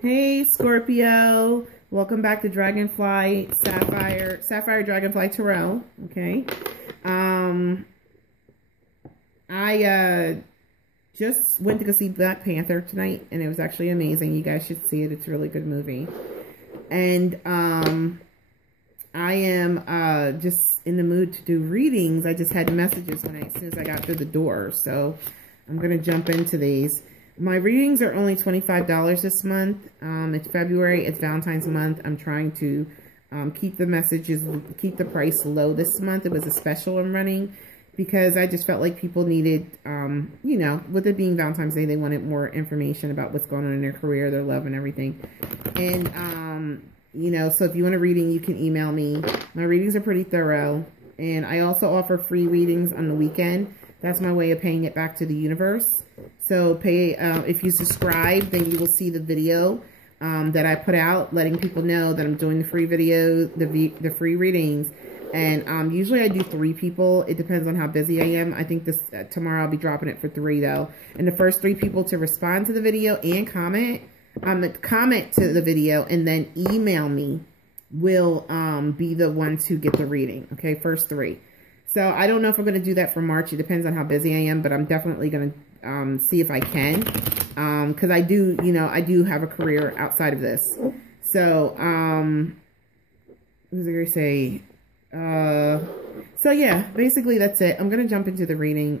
Hey Scorpio, welcome back to Dragonfly Sapphire Dragonfly Tarot. Okay, I just went to go see Black Panther tonight, and it was actually amazing. You guys should see it. It's a really good movie. And I am just in the mood to do readings. I just had messages as soon as I got through the door, so I'm gonna jump into these. My readings are only $25 this month. It's February. It's Valentine's month. I'm trying to keep the price low this month. It was a special I'm running because I just felt like people needed, you know, with it being Valentine's Day, they wanted more information about what's going on in their career, their love, and everything. And, you know, so if you want a reading, you can email me. My readings are pretty thorough. And I also offer free readings on the weekend. That's my way of paying it back to the universe. So if you subscribe, then you will see the video that I put out, letting people know that I'm doing the free video, the free readings. And usually I do 3 people. It depends on how busy I am. I think tomorrow I'll be dropping it for 3 though. And the first 3 people to respond to the video and comment to the video and then email me will be the ones who get the reading. Okay, first 3. So I don't know if I'm going to do that for March. It depends on how busy I am, but I'm definitely going to see if I can. Because I do, you know, I do have a career outside of this. So, what was I going to say? So yeah, basically that's it. I'm going to jump into the reading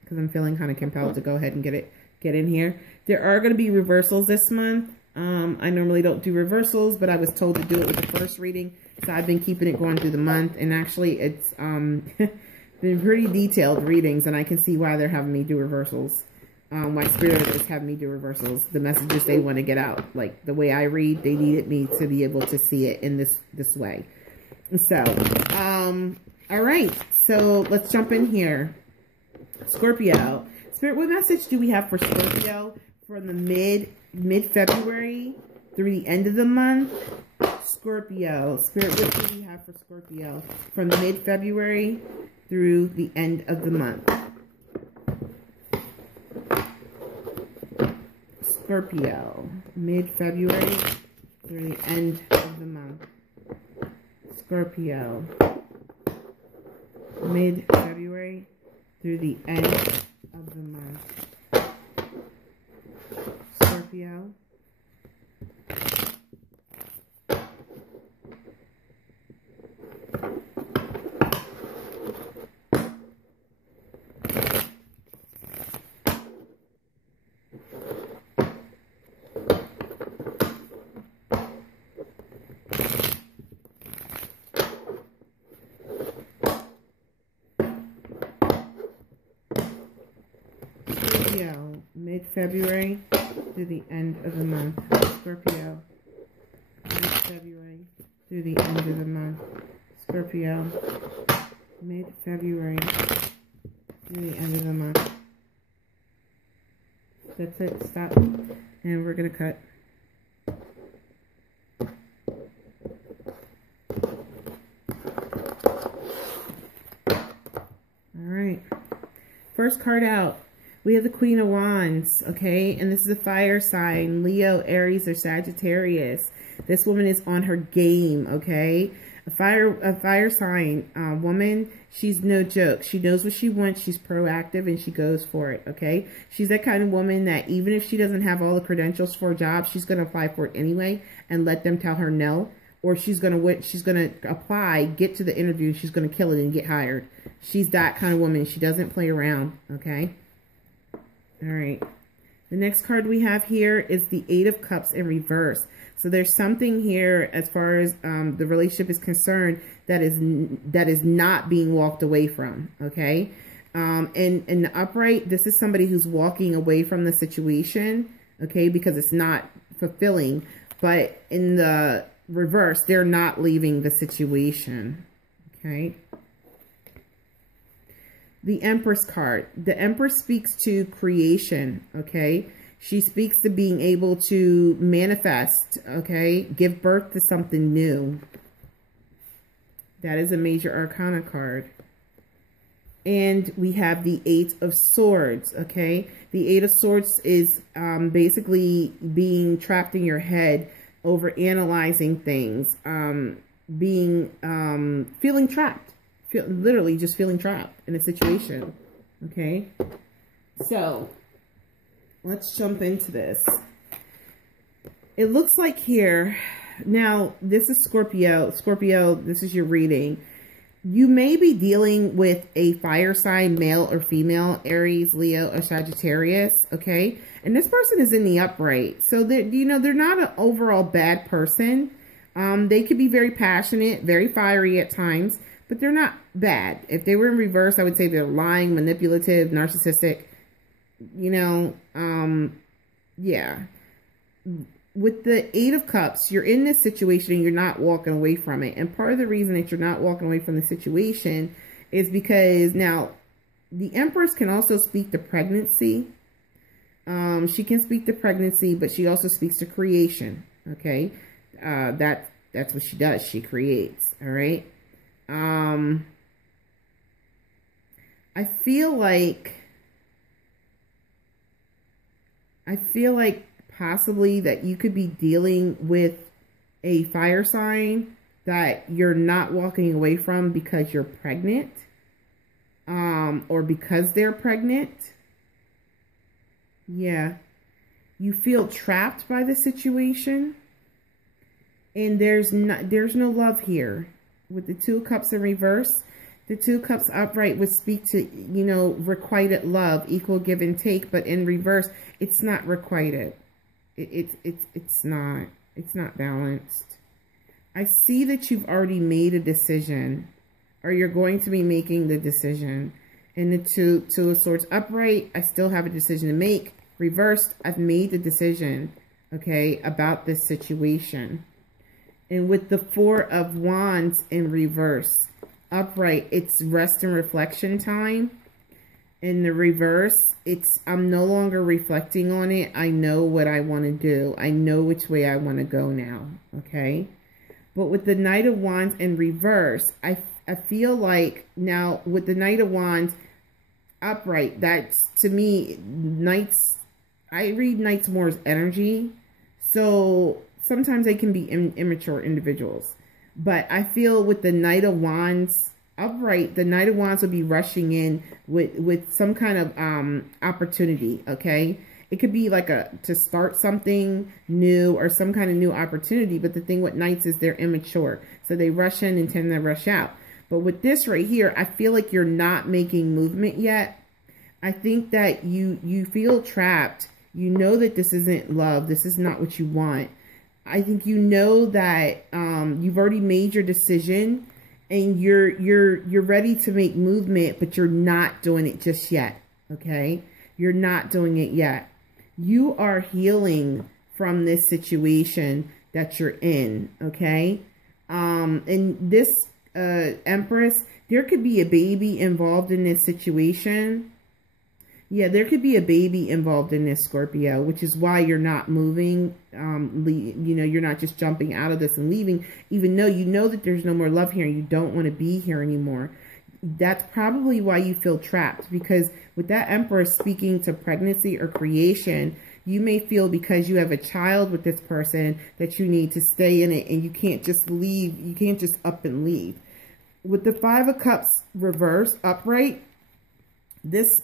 because I'm feeling kind of compelled to go ahead and get in here. There are going to be reversals this month. I normally don't do reversals, but I was told to do it with the first reading. So I've been keeping it going through the month, and actually it's been pretty detailed readings, and I can see why they're having me do reversals. Why Spirit is having me do reversals. The messages they want to get out, like the way I read, they needed me to be able to see it in this way. So, all right. So let's jump in here. Scorpio. Spirit, what message do we have for Scorpio from the mid-February through the end of the month? Scorpio. Spirit, what do we have for Scorpio from mid-February through the end of the month? Scorpio. Mid-February through the end of the month. Scorpio. Mid-February through the end of the month. Scorpio. Mid-February through the end of the month. Scorpio. Mid-February through the end of the month. Scorpio. Mid-February through the end of the month. That's it. Stop. And we're going to cut. Alright. First card out. We have the Queen of Wands, okay? And this is a fire sign, Leo, Aries, or Sagittarius. This woman is on her game, okay? A fire sign woman, she's no joke. She knows what she wants. She's proactive, and she goes for it, okay? She's that kind of woman that even if she doesn't have all the credentials for a job, she's going to apply for it anyway and let them tell her no. Or she's going to apply, get to the interview, she's going to kill it and get hired. She's that kind of woman. She doesn't play around, okay? All right. The next card we have here is the 8 of Cups in reverse. So there's something here as far as the relationship is concerned that is not being walked away from, okay? In the upright, this is somebody who's walking away from the situation, okay, because it's not fulfilling. But in the reverse, they're not leaving the situation, okay? The Empress card. The Empress speaks to creation, okay? She speaks to being able to manifest, okay? Give birth to something new. That is a major arcana card. And we have the Eight of Swords, okay? The Eight of Swords is basically being trapped in your head, over analyzing things, feeling trapped, literally just feeling trapped in a situation, okay? So let's jump into this. It looks like here, now this is Scorpio. Scorpio, this is your reading. You may be dealing with a fire sign, male or female, Aries, Leo, or Sagittarius, okay? And this person is in the upright. So, they're not an overall bad person. They could be very passionate, very fiery at times, but they're not bad. If they were in reverse, I would say they're lying, manipulative, narcissistic, yeah. With the Eight of Cups, you're in this situation and you're not walking away from it. And part of the reason that you're not walking away from the situation is because now the Empress can also speak to pregnancy. She can speak to pregnancy, but she also speaks to creation. Okay. That's what she does. She creates. All right. I feel like possibly that you could be dealing with a fire sign that you're not walking away from because you're pregnant, or because they're pregnant. Yeah. You feel trapped by the situation, and there's no love here. With the Two of Cups in reverse, the Two of Cups upright would speak to, requited love, equal give and take, but in reverse, it's not requited. It's not balanced. I see that you've already made a decision, or you're going to be making the decision. And the Two of Swords upright, I still have a decision to make. Reversed, I've made the decision, okay, about this situation. And with the Four of Wands in reverse, upright, it's rest and reflection time. In the reverse, it's I'm no longer reflecting on it. I know what I want to do. I know which way I want to go now, okay? But with the Knight of Wands in reverse, I feel like now with the Knight of Wands upright, that's, to me, Knights, I read Knights more as energy. So sometimes they can be immature individuals. But I feel with the Knight of Wands upright, the Knight of Wands would be rushing in with some kind of opportunity, okay? It could be like to start something new or some kind of new opportunity. But the thing with Knights is they're immature. So they rush in and tend to rush out. But with this right here, I feel like you're not making movement yet. I think that you feel trapped. You know that this isn't love. This is not what you want. I think you know that you've already made your decision and you're ready to make movement, but you're not doing it just yet. Okay? You're not doing it yet. You are healing from this situation that you're in. Okay? And this Empress, there could be a baby involved in this situation. Yeah, there could be a baby involved in this, Scorpio, which is why you're not moving. You're not just jumping out of this and leaving, even though you know that there's no more love here and you don't want to be here anymore. That's probably why you feel trapped, because with that Empress speaking to pregnancy or creation, you may feel because you have a child with this person that you need to stay in it and you can't just leave. You can't just up and leave. With the Five of Cups reverse upright, this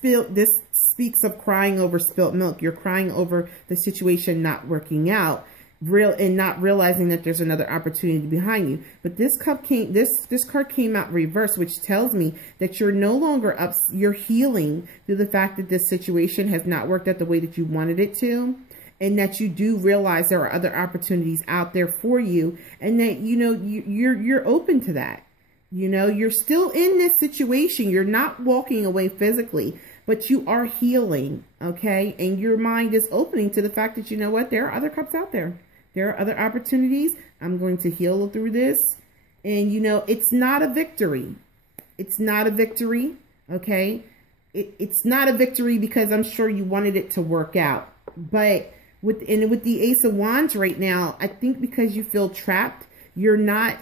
speaks of crying over spilt milk. You're crying over the situation not working out, and not realizing that there's another opportunity behind you. But this card came out reverse, which tells me that you're no longer up. You're healing through the fact that this situation has not worked out the way that you wanted it to, and that you do realize there are other opportunities out there for you, and that you're open to that. You're still in this situation. You're not walking away physically, but you are healing, okay? And your mind is opening to the fact that, you know what, there are other cups out there. There are other opportunities. I'm going to heal through this. And, it's not a victory. It's not a victory, okay? It's not a victory because I'm sure you wanted it to work out. But with the Ace of Wands right now, I think because you feel trapped, you're not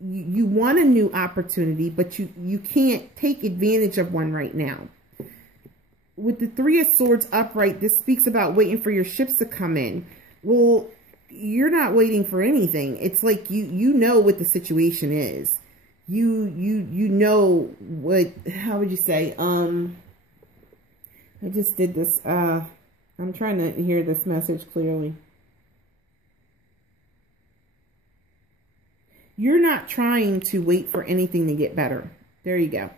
you want a new opportunity, but you can't take advantage of one right now. With the Three of Swords upright, this speaks about waiting for your ships to come in. Well, you're not waiting for anything. It's like you know what the situation is. You know what, how would you say? I just did this. I'm trying to hear this message clearly. You're not trying to wait for anything to get better. There you go.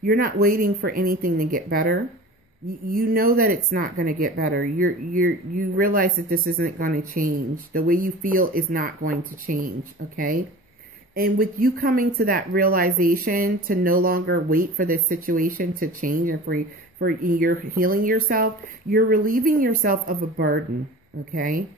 You're not waiting for anything to get better. You know that it's not going to get better. You realize that this isn't going to change. The way you feel is not going to change, okay? And with you coming to that realization to no longer wait for this situation to change and for you're healing yourself, you're relieving yourself of a burden, okay?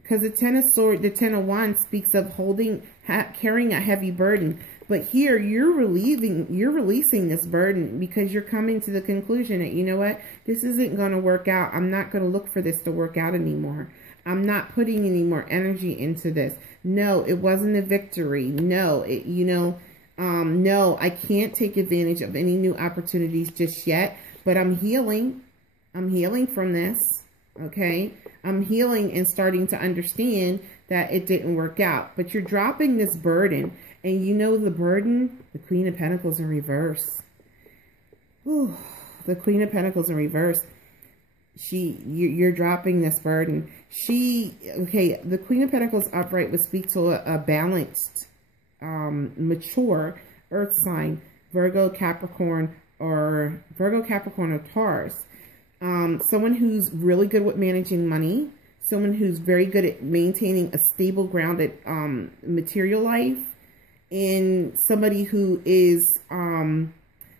Because the Ten of Wands speaks of carrying a heavy burden. But here you're releasing this burden because you're coming to the conclusion that, you know what, this isn't going to work out. I'm not going to look for this to work out anymore. I'm not putting any more energy into this. No, it wasn't a victory. No, no, I can't take advantage of any new opportunities just yet, but I'm healing. I'm healing from this. Okay. I'm healing and starting to understand that it didn't work out, but you're dropping this burden. And you know the burden, the Queen of Pentacles in reverse. Ooh, the Queen of Pentacles in reverse. You're dropping this burden. Okay, the Queen of Pentacles upright would speak to a balanced, mature earth sign, Virgo, Capricorn, or Taurus. Someone who's really good with managing money. Someone who's very good at maintaining a stable, grounded, material life. And somebody who is,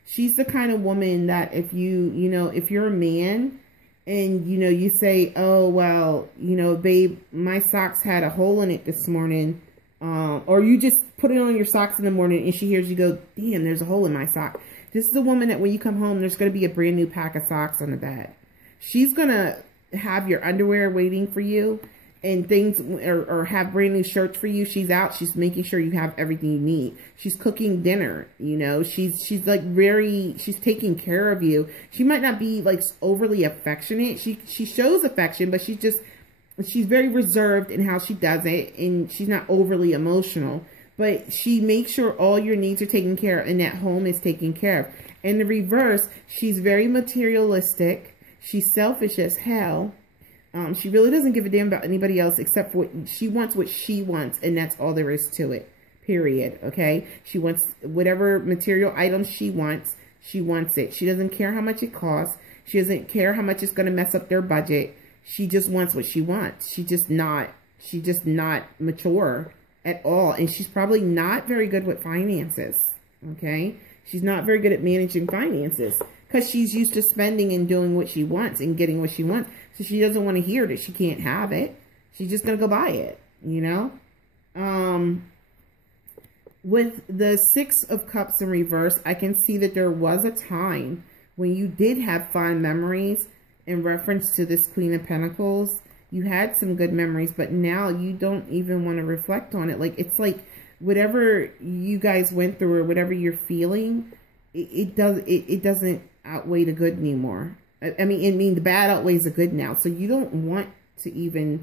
she's the kind of woman that if if you're a man and, you say, oh, well, babe, my socks had a hole in it this morning. Or you just put it on your socks in the morning and she hears you go, damn, there's a hole in my sock. This is the woman that when you come home, there's going to be a brand new pack of socks on the bed. She's going to have your underwear waiting for you. And things, or have brand new shirts for you. She's out. She's making sure you have everything you need. She's cooking dinner. She's like she's taking care of you. She might not be like overly affectionate. She shows affection, but she's very reserved in how she does it. And she's not overly emotional, but she makes sure all your needs are taken care of and that home is taken care of. In the reverse, she's very materialistic. She's selfish as hell. She really doesn't give a damn about anybody else except for what she wants, and that's all there is to it, period, okay? She wants whatever material items she wants it. She doesn't care how much it costs. She doesn't care how much it's going to mess up their budget. She just wants what she wants. She's just not mature at all, and she's probably not very good with finances, okay? She's not very good at managing finances. Because she's used to spending and doing what she wants and getting what she wants. So she doesn't want to hear that she can't have it. She's just going to go buy it, With the Six of Cups in reverse, I can see that there was a time when you did have fond memories in reference to this Queen of Pentacles. You had some good memories, but now you don't even want to reflect on it. Like, it's like whatever you guys went through or whatever you're feeling, it doesn't outweigh the good anymore. I mean the bad outweighs the good now. So you don't want to you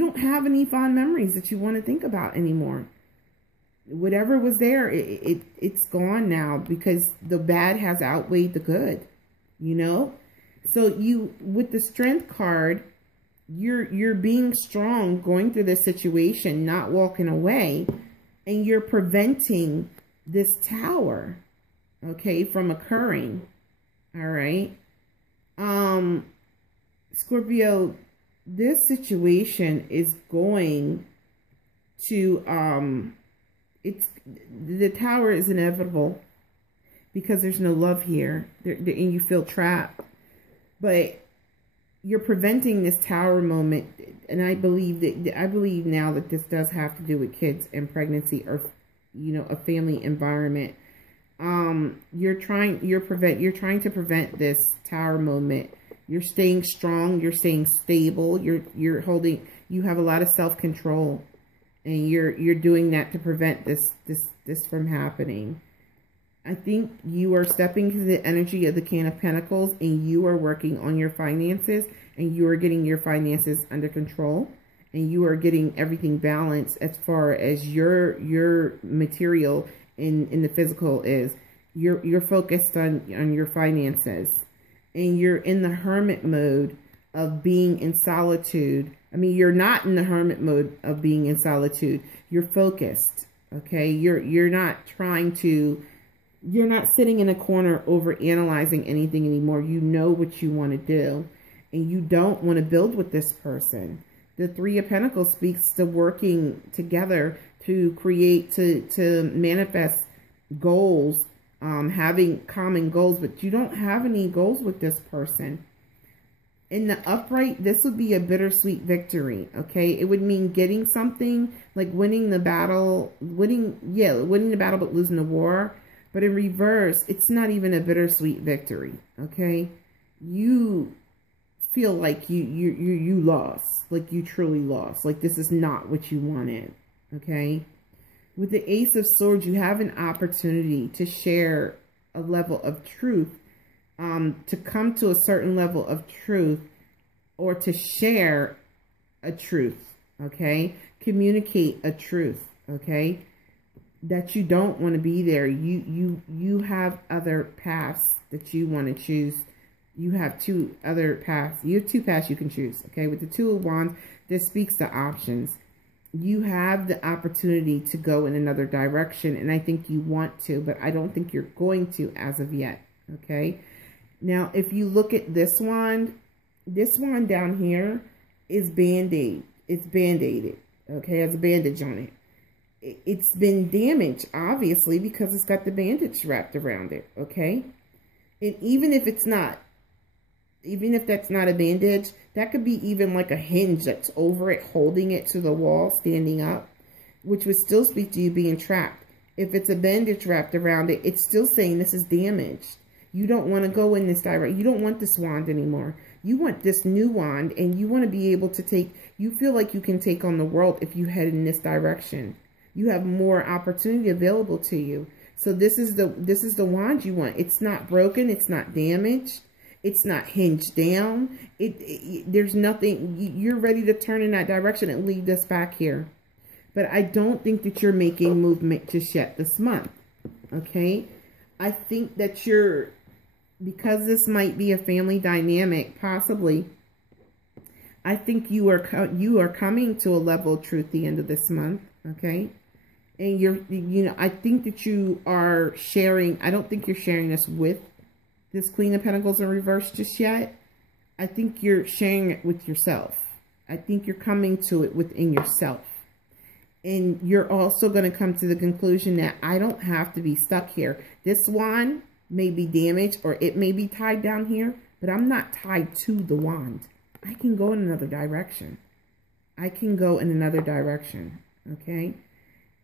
don't have any fond memories that you want to think about anymore. Whatever was there, it's gone now because the bad has outweighed the good, So with the Strength card, you're being strong, going through this situation, not walking away, and you're preventing this Tower, okay, from occurring. All right. Scorpio, this situation is going to, the Tower is inevitable because there's no love here and you feel trapped, but you're preventing this Tower moment. And I believe now that this does have to do with kids and pregnancy or, a family environment. You're trying to prevent this Tower moment. You're staying strong. You're staying stable. You have a lot of self-control. And you're doing that to prevent this from happening. I think you are stepping into the energy of the King of Pentacles, and you are working on your finances, and you are getting your finances under control, and you are getting everything balanced as far as your material in the physical is. You're focused on your finances, and you're in the hermit mode of being in solitude. I mean, you're not in the hermit mode of being in solitude. You're focused, okay? You're not trying to, you're not sitting in a corner over analyzing anything anymore. You know what you want to do, and you don't want to build with this person. The Three of Pentacles speaks to working together to create, to manifest goals, having common goals, but you don't have any goals with this person. In the upright, this would be a bittersweet victory, okay? It would mean getting something, like winning the battle, winning the battle but losing the war. But in reverse, it's not even a bittersweet victory, okay? You feel like you lost, like you truly lost, like this is not what you wanted, okay? With the Ace of Swords, you have an opportunity to share a level of truth, to come to a certain level of truth, or to share a truth, okay? Communicate a truth, okay? That you don't want to be there. You have other paths that you want to choose. You have two other paths. You have two paths you can choose, okay? With the Two of Wands, this speaks to options. You have the opportunity to go in another direction, and I think you want to, but I don't think you're going to as of yet, okay? Now, if you look at this wand down here is Band-Aid. It's Band-Aided, okay? It has a bandage on it. It's been damaged, obviously, because it's got the bandage wrapped around it, okay? And even if that's not a bandage, that could be even like a hinge that's over it, holding it to the wall, standing up, which would still speak to you being trapped. If it's a bandage wrapped around it, it's still saying this is damaged. You don't want to go in this direction. You don't want this wand anymore. You want this new wand, and you want to be able to you feel like you can take on the world if you head in this direction. You have more opportunity available to you. So this is the wand you want. It's not broken. It's not damaged. It's not hinged down. There's nothing. You're ready to turn in that direction and leave this back here. But I don't think that you're making movement just yet this month. Okay? I think that because this might be a family dynamic, possibly, I think you are coming to a level of truth at the end of this month. Okay? And I think that you are sharing. I don't think you're sharing this with this Queen of Pentacles in reverse just yet. I think you're sharing it with yourself. I think you're coming to it within yourself. And you're also going to come to the conclusion that I don't have to be stuck here. This wand may be damaged, or it may be tied down here, but I'm not tied to the wand. I can go in another direction. I can go in another direction. Okay?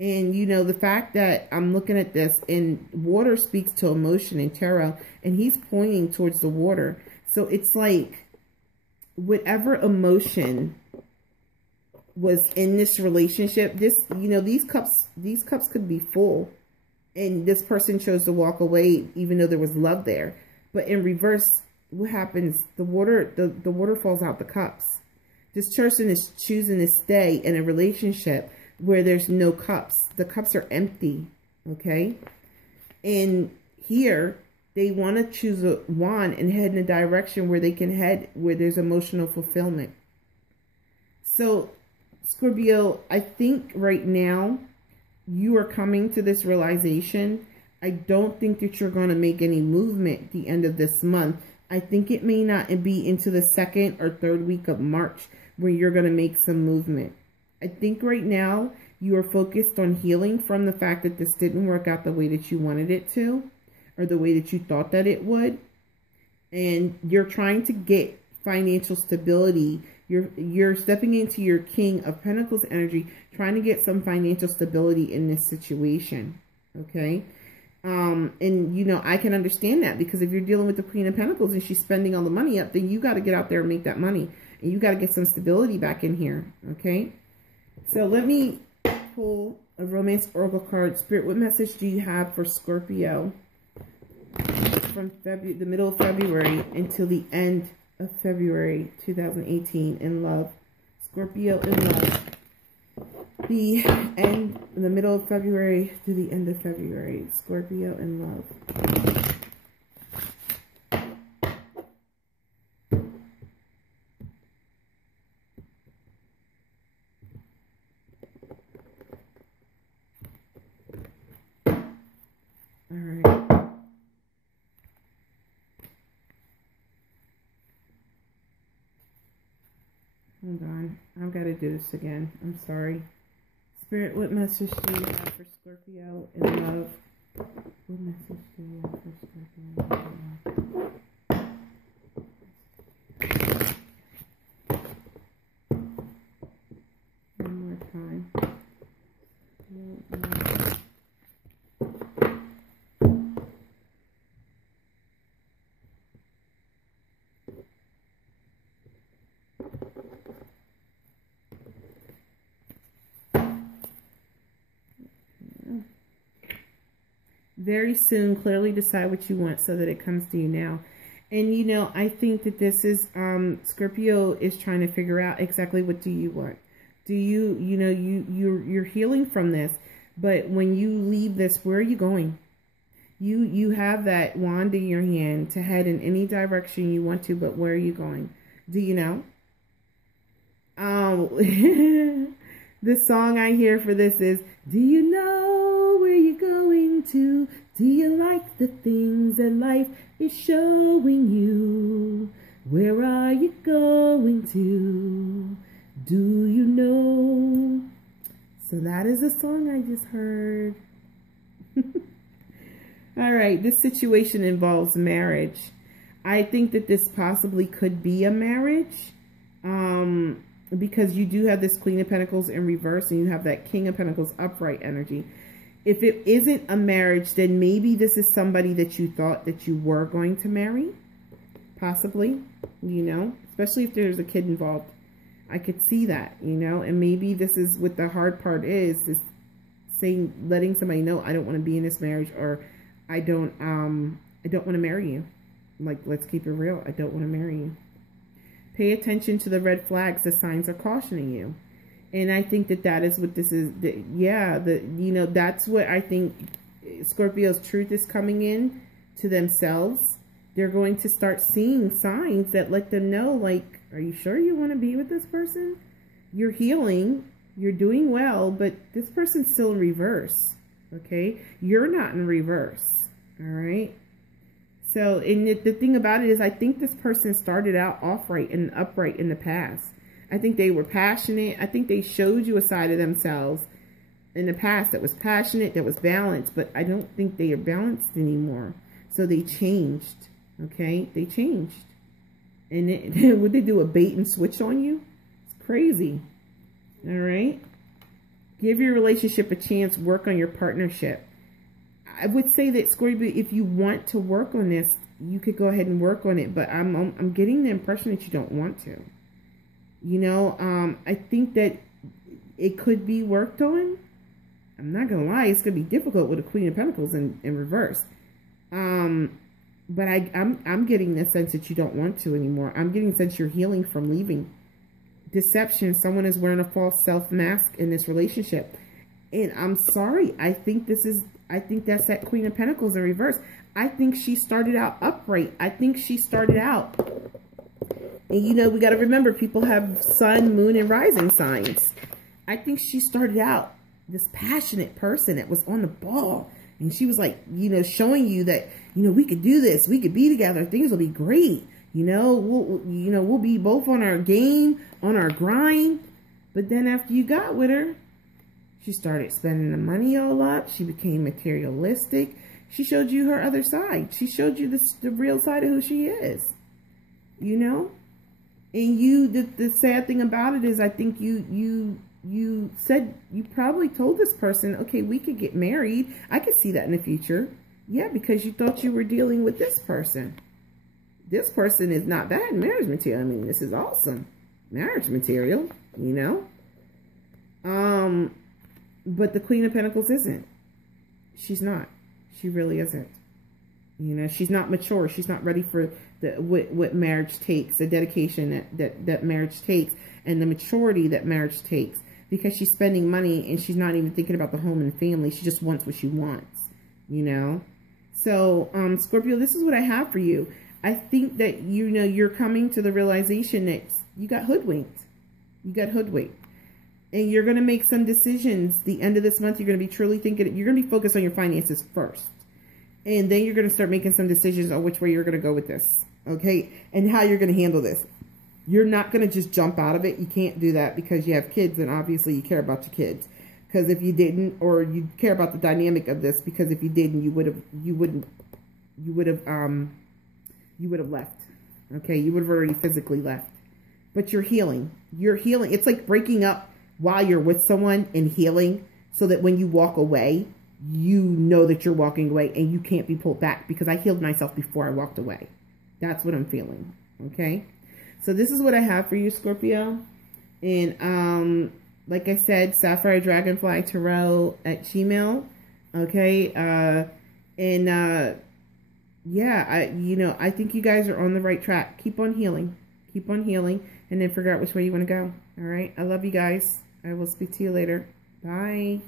And, the fact that I'm looking at this, and water speaks to emotion in tarot, and he's pointing towards the water. So it's like whatever emotion was in this relationship, these cups could be full, and this person chose to walk away even though there was love there. But in reverse, what happens? The water falls out the cups. This person is choosing to stay in a relationship where there's no cups. The cups are empty, okay? And here, they want to choose a wand and head in a direction where they can head, where there's emotional fulfillment. So, Scorpio, I think right now, you are coming to this realization. I don't think that you're going to make any movement at the end of this month. I think it may not be into the 2nd or 3rd week of March where you're going to make some movement. I think right now you are focused on healing from the fact that this didn't work out the way that you wanted it to, or the way that you thought that it would. And you're trying to get financial stability. You're stepping into your King of Pentacles energy, trying to get some financial stability in this situation. Okay? And I can understand that, because if you're dealing with the Queen of Pentacles and she's spending all the money up, then you got to get out there and make that money. And you got to get some stability back in here. Okay? So let me pull a romance oracle card. Spirit, what message do you have for Scorpio from the middle of February until the end of February 2018 in love? Scorpio in love. The middle of February to the end of February. Scorpio in love. Hold on. I've got to do this again. I'm sorry. Spirit, what message do you have for Scorpio in love? What message do you have for Scorpio in love? One more time. Very soon, clearly decide what you want so that it comes to you now. And, you know, I think that this is, Scorpio is trying to figure out exactly what do you want. Do you, you know, you're healing from this, but when you leave this, where are you going? You have that wand in your hand to head in any direction you want to, but where are you going? Do you know? The song I hear for this is, do you know where you're going to? Do you like the things that life is showing you? Where are you going to? Do you know? So that is a song I just heard. All right, this situation involves marriage. I think that this possibly could be a marriage. Because you do have this Queen of Pentacles in reverse and you have that King of Pentacles upright energy. If it isn't a marriage, then maybe this is somebody that you thought that you were going to marry. Possibly, you know, especially if there's a kid involved. I could see that, you know, and maybe this is what the hard part is saying, letting somebody know, I don't want to be in this marriage, or I don't want to marry you. Like, let's keep it real. I don't want to marry you. Pay attention to the red flags. The signs are cautioning you. And I think that that is what this is. You know, that's what I think Scorpio's truth is coming in to themselves. They're going to start seeing signs that let them know, like, are you sure you want to be with this person? You're healing. You're doing well, but this person's still in reverse. Okay? You're not in reverse. All right? So, and the thing about it is, I think this person started out upright in the past. I think they were passionate. I think they showed you a side of themselves in the past that was passionate, that was balanced, but I don't think they are balanced anymore. So they changed. Okay? They changed. And would they do a bait and switch on you? It's crazy. All right? Give your relationship a chance. Work on your partnership. I would say that, Scorpio, if you want to work on this, you could go ahead and work on it. But I'm getting the impression that you don't want to. You know, I think that it could be worked on. I'm not going to lie. It's going to be difficult with a Queen of Pentacles in reverse. But I'm getting the sense that you don't want to anymore. I'm getting the sense you're healing from leaving. Deception. Someone is wearing a false self mask in this relationship. And I'm sorry. I think that's that Queen of Pentacles in reverse. I think she started out upright. I think she started out. And you know, we got to remember, people have sun, moon, and rising signs. I think she started out this passionate person that was on the ball. And she was like, you know, showing you that, you know, we could do this. We could be together. Things will be great. You know, we'll be both on our game, on our grind. But then after you got with her, she started spending the money all up. She became materialistic. She showed you her other side. She showed you the real side of who she is. You know? And the sad thing about it is, I think you said, you probably told this person, okay, we could get married. I could see that in the future. Yeah, because you thought you were dealing with this person. This person is not bad marriage material. I mean, this is awesome marriage material, you know? But the Queen of Pentacles isn't. She's not. She really isn't. You know, she's not mature. She's not ready for what marriage takes, the dedication that marriage takes, and the maturity that marriage takes. Because she's spending money and she's not even thinking about the home and family. She just wants what she wants, you know. So, Scorpio, this is what I have for you. I think that, you know, you're coming to the realization that you got hoodwinked. You got hoodwinked. And you're going to make some decisions. The end of this month, you're going to be truly thinking, you're going to be focused on your finances first. And then you're going to start making some decisions on which way you're going to go with this. Okay? And how you're going to handle this. You're not going to just jump out of it. You can't do that because you have kids, and obviously you care about your kids. Because if you didn't, or you care about the dynamic of this, because if you didn't, you would have left. Okay? You would have already physically left. But you're healing. You're healing. It's like breaking up while you're with someone and healing, so that when you walk away, you know that you're walking away and you can't be pulled back, because I healed myself before I walked away. That's what I'm feeling. Okay? So this is what I have for you, Scorpio. And like I said, Sapphire Dragonfly Tarot at Gmail. Okay? Yeah, I think you guys are on the right track. Keep on healing. Keep on healing. And then figure out which way you want to go. All right? I love you guys. I will speak to you later. Bye.